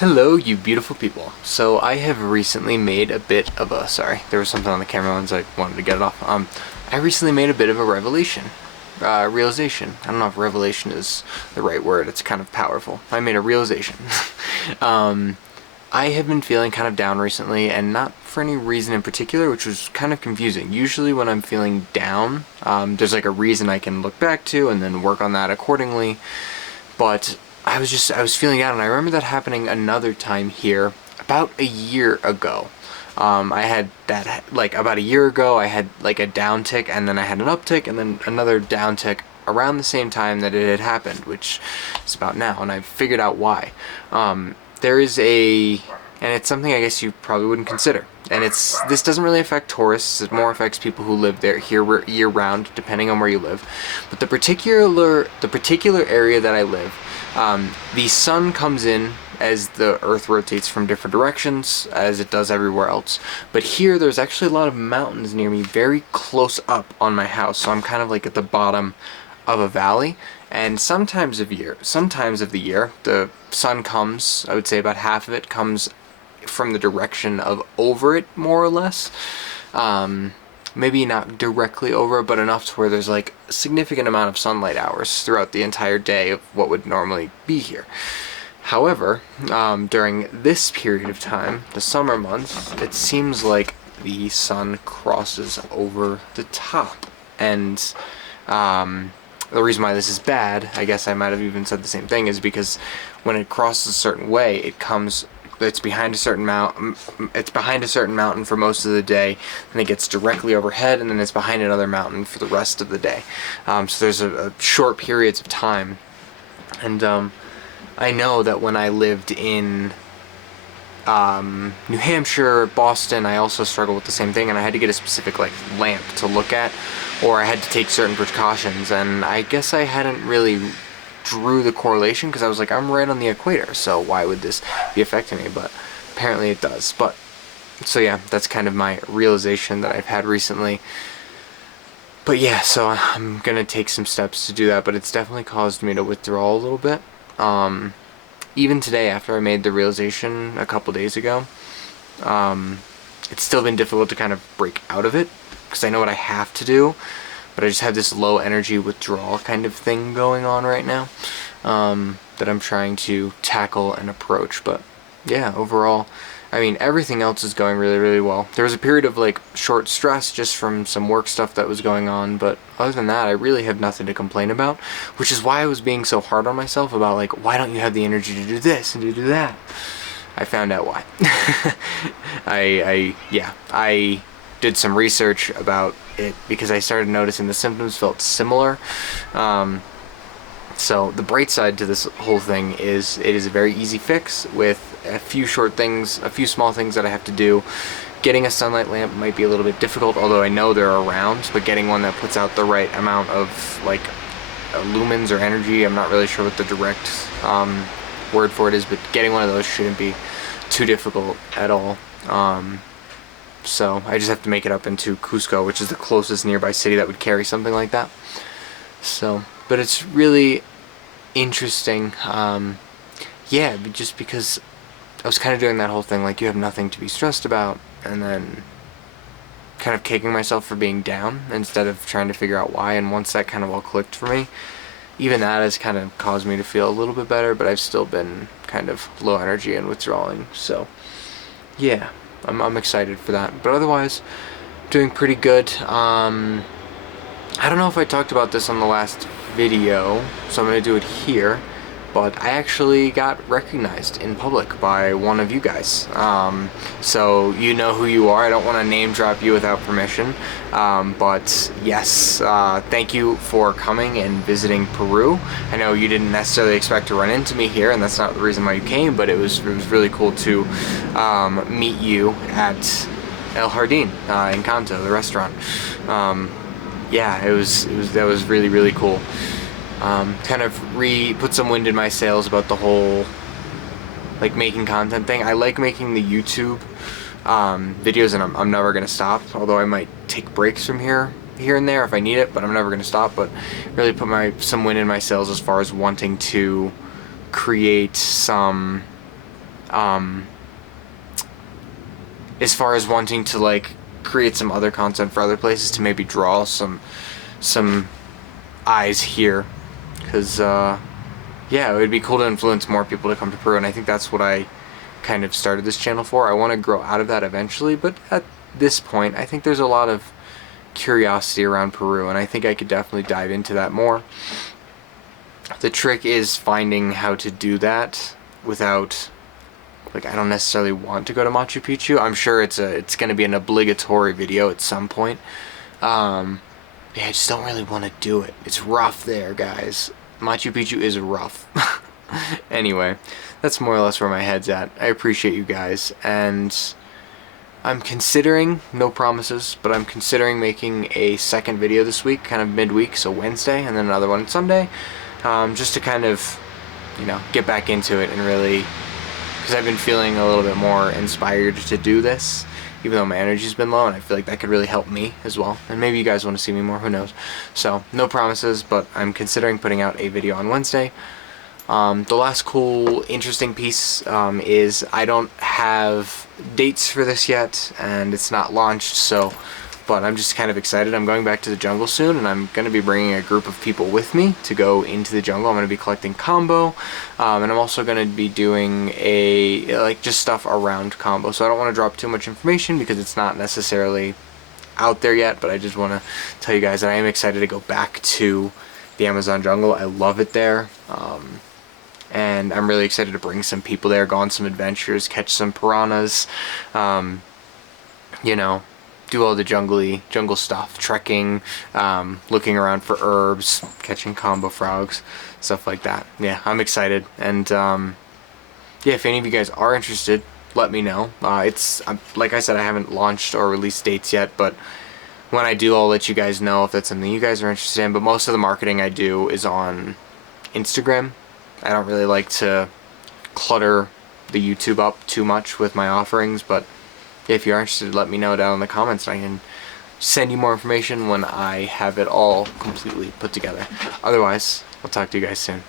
Hello, you beautiful people. So I have recently made a bit of a, sorry, there was something on the camera lens, I wanted to get it off. I recently made a bit of a realization. I don't know if revelation is the right word, it's kind of powerful. I made a realization. I have been feeling kind of down recently, and not for any reason in particular, which was kind of confusing. Usually when I'm feeling down, there's like a reason I can look back to and then work on that accordingly. But I was feeling down, and I remember that happening another time here about a year ago. I had that, like, about a year ago, I had like a downtick, and then I had an uptick, and then another downtick around the same time that it had happened, which is about now, and I figured out why. There is and it's something I guess you probably wouldn't consider. And this doesn't really affect tourists. It more affects people who live there year round, depending on where you live. But the particular area that I live, the sun comes in as the Earth rotates from different directions, as it does everywhere else. But here, there's actually a lot of mountains near me, very close up on my house. So I'm kind of like at the bottom of a valley. And sometimes of the year, the sun comes, I would say about half of it comes from the direction of over it, more or less. Maybe not directly over, but enough to where there's like a significant amount of sunlight hours throughout the entire day of what would normally be here. However, during this period of time, the summer months, it seems like the sun crosses over the top. And the reason why this is bad, I guess I might have even said the same thing, is because when it crosses a certain way, it's behind a certain mountain for most of the day, and it gets directly overhead, and then it's behind another mountain for the rest of the day. So there's a short periods of time. And I know that when I lived in New Hampshire, Boston, I also struggled with the same thing, and I had to get a specific lamp to look at, or I had to take certain precautions, and I guess I hadn't really drew the correlation, because I was like, I'm right on the equator, so why would this be affecting me? But apparently it does. So yeah, that's kind of my realization that I've had recently. But yeah, so I'm gonna take some steps to do that, but it's definitely caused me to withdraw a little bit. Even today, after I made the realization a couple days ago, it's still been difficult to kind of break out of it, because I know what I have to do, but I just have this low energy withdrawal kind of thing going on right now, that I'm trying to tackle and approach. But yeah, overall, I mean, everything else is going really, really well. There was a period of short stress just from some work stuff that was going on, but other than that, I really have nothing to complain about, which is why I was being so hard on myself about why don't you have the energy to do this and to do that? I found out why. I did some research about it because I started noticing the symptoms felt similar. So the bright side to this whole thing is it is a very easy fix with a few small things that I have to do. Getting a sunlight lamp might be a little bit difficult, although I know they're around, but getting one that puts out the right amount of lumens or energy, I'm not really sure what the direct word for it is, but getting one of those shouldn't be too difficult at all. So I just have to make it up into Cusco, which is the closest nearby city that would carry something like that. So, but it's really interesting. Yeah, just because I was kind of doing that whole thing, you have nothing to be stressed about, and then kind of kicking myself for being down instead of trying to figure out why. And once that kind of all clicked for me, even that has kind of caused me to feel a little bit better, but I've still been kind of low energy and withdrawing. So yeah, I'm excited for that. But otherwise, doing pretty good. I don't know if I talked about this on the last video, so I'm going to do it here. But I actually got recognized in public by one of you guys. So you know who you are. I don't want to name drop you without permission. But yes, thank you for coming and visiting Peru. I know you didn't necessarily expect to run into me here, and that's not the reason why you came, but it was really cool to meet you at El Jardín in Canto, the restaurant. Yeah, that was really, really cool. Kind of put some wind in my sails about the whole making content thing. I like making the YouTube videos, and I'm never gonna stop, although I might take breaks from here and there if I need it, but I'm never gonna stop. But really put some wind in my sails as far as wanting to create some As far as wanting to like create some other content for other places to maybe draw some eyes here, because yeah, it would be cool to influence more people to come to Peru, and I think that's what I kind of started this channel for. I want to grow out of that eventually, but at this point I think there's a lot of curiosity around Peru, and I think I could definitely dive into that more. The trick is finding how to do that without, like, I don't necessarily want to go to Machu Picchu. I'm sure it's going to be an obligatory video at some point. Yeah, I just don't really want to do it. It's rough there, guys. Machu Picchu is rough. Anyway, that's more or less where my head's at. I appreciate you guys, and I'm considering, no promises, but I'm considering making a second video this week, kind of midweek, so Wednesday, and then another one Sunday, just to kind of, you know, get back into it and really, because I've been feeling a little bit more inspired to do this, even though my energy's been low, and I feel like that could really help me as well. And maybe you guys want to see me more, who knows. So, no promises, but I'm considering putting out a video on Wednesday. The last cool, interesting piece is I don't have dates for this yet, and it's not launched, so, but I'm just kind of excited. I'm going back to the jungle soon, and I'm going to be bringing a group of people with me to go into the jungle. I'm going to be collecting combo, and I'm also going to be doing like just stuff around combo. So I don't want to drop too much information because it's not necessarily out there yet, but I just want to tell you guys that I am excited to go back to the Amazon jungle. I love it there. And I'm really excited to bring some people there, go on some adventures, catch some piranhas, you know, do all the jungle stuff, trekking, looking around for herbs, catching combo frogs, stuff like that. Yeah, I'm excited, and yeah, if any of you guys are interested, let me know. It's like I said, I haven't launched or released dates yet, but when I do, I'll let you guys know if that's something you guys are interested in. But most of the marketing I do is on Instagram. I don't really like to clutter the YouTube up too much with my offerings, but if you're interested, let me know down in the comments, and I can send you more information when I have it all completely put together. Otherwise, I'll talk to you guys soon.